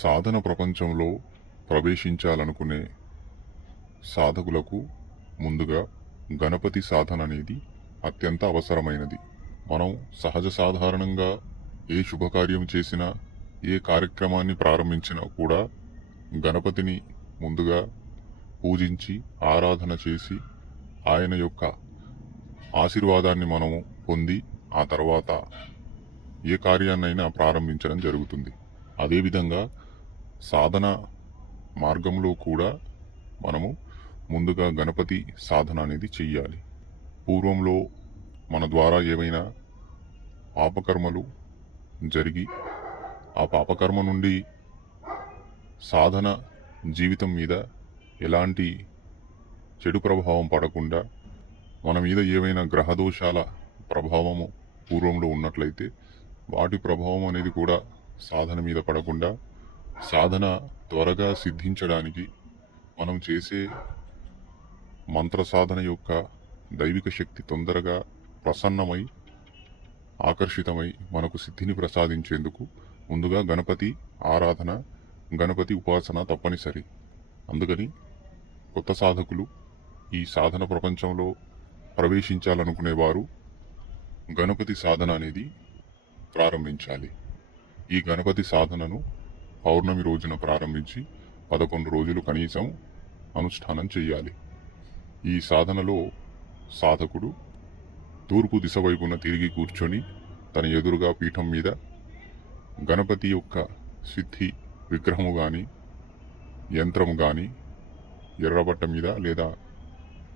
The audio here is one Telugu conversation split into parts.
సాధన ప్రపంచంలో ప్రవేశించాలనుకునే సాధకులకు ముందుగా గణపతి సాధన అనేది అత్యంత అవసరమైనది. మనం సహజ సాధారణంగా ఏ శుభకార్యం చేసినా, ఏ కార్యక్రమాన్ని ప్రారంభించినా కూడా గణపతిని ముందుగా పూజించి ఆరాధన చేసి ఆయన యొక్క ఆశీర్వాదాన్ని మనము పొంది ఆ తర్వాత ఏ కార్యాన్నైనా ప్రారంభించడం జరుగుతుంది. అదేవిధంగా సాధన మార్గంలో కూడా మనము ముందుగా గణపతి సాధన అనేది చెయ్యాలి. పూర్వంలో మన ద్వారా ఏవైనా పాపకర్మలు జరిగి ఆ పాపకర్మ నుండి సాధన జీవితం మీద ఎలాంటి చెడు ప్రభావం పడకుండా మన మీద ఏవైనా గ్రహదోషాల ప్రభావము పూర్వంలో ఉన్నట్లయితే వాటి ప్రభావం అనేది కూడా సాధన మీద పడకుండా సాధన త్వరగా సిద్ధించడానికి మనం చేసే మంత్ర సాధన యొక్క దైవిక శక్తి తొందరగా ప్రసన్నమై ఆకర్షితమై మనకు సిద్ధిని ప్రసాదించేందుకు ముందుగా గణపతి ఆరాధన, గణపతి ఉపాసన తప్పనిసరి. అందుకని కొత్త సాధకులు ఈ సాధన ప్రపంచంలో ప్రవేశించాలనుకునేవారు గణపతి సాధన అనేది ప్రారంభించాలి. ఈ గణపతి సాధనను పౌర్ణమి రోజున ప్రారంభించి 11 రోజులు కనీసం అనుష్ఠానం చేయాలి. ఈ సాధనలో సాధకుడు తూర్పు దిశ వైపున తిరిగి కూర్చొని తన ఎదురుగా పీఠం మీద గణపతి యొక్క సిద్ధి విగ్రహము కానీ యంత్రము కానీ ఎర్రబట్ట మీద లేదా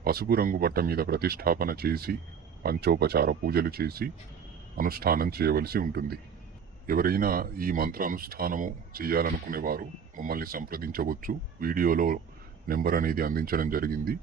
పసుపు రంగు బట్ట మీద ప్రతిష్టాపన చేసి పంచోపచార పూజలు చేసి అనుష్ఠానం చేయవలసి ఉంటుంది. ఎవరైనా ఈ మంత్ర అనుష్ఠానము చేయాలనుకునేవారు మమ్మల్ని సంప్రదించవచ్చు. వీడియోలో నెంబర్ అనేది అందించడం జరిగింది.